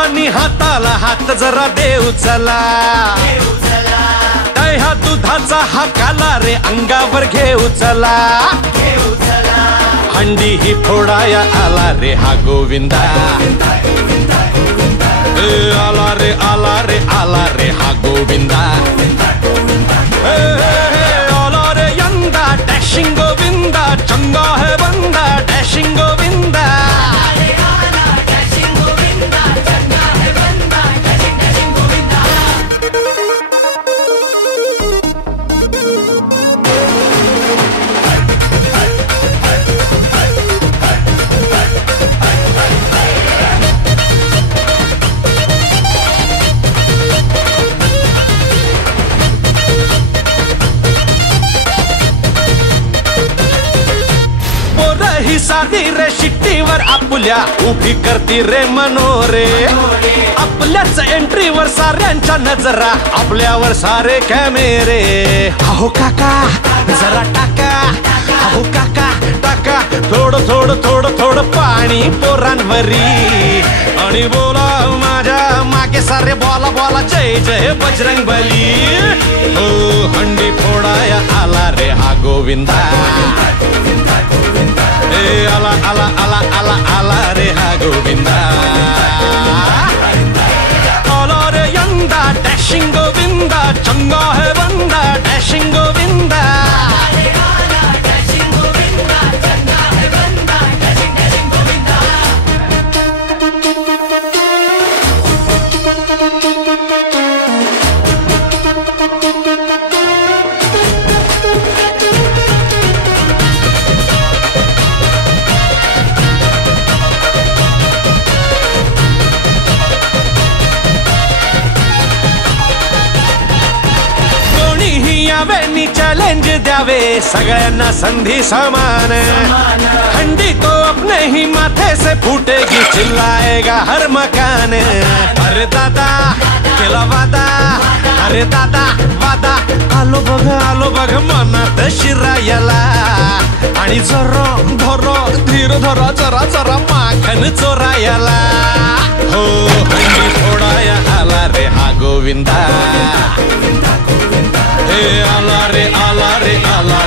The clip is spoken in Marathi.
आणि हाताला हात जरा देऊ चला, ह्या दुधाचा हा काला रे अंगावर घेऊ चला, हंडी ही फोडाया आला रे हा गोविंदा, आला रे आला रे आला रे हा गोविंदा, आला रे यंदा डॅशिंग गोविंदा, चंगा है बंदा डॅशिंग गोविंदा. ही साधी रे शिट्टीवर आपुल्या उभी करती रे मनोरे, आपल्याच एंट्रीवर साऱ्यांच्या नजरा, आपल्यावर सारे कॅमेरे. अहो काका जरा टाका, अहो काका टाका थोडं थोडं थोडं थोडं पाणी पोरांवरी, आणि बोला माझ्या मागे सारे बोला बोला जय जय बजरंग बली. हो हंडी फोडाया आला रे हा गोविंदा, आला आला आला आला आला रे हा गोविंदा, आला रे यंदा डॅशिंग गोविंदा, चंगा है बंदा डॅशिंग गोविंदा. यावेनी चैलेंज द्यावे सगळ्यांना संधी समान, हंडी तो अपने ही माथे से फूटेगी चिल्लाएगा हर मकान. अरे दादा केला वादा, अरे दादा वादा, आलो बघ मनात शिरायला, आणि जरा धरो धीर धरा जरा जरा माखन चोरायला. हो हंडी फोडाया आला रे हा गोविंदा, आला रे आला रे आला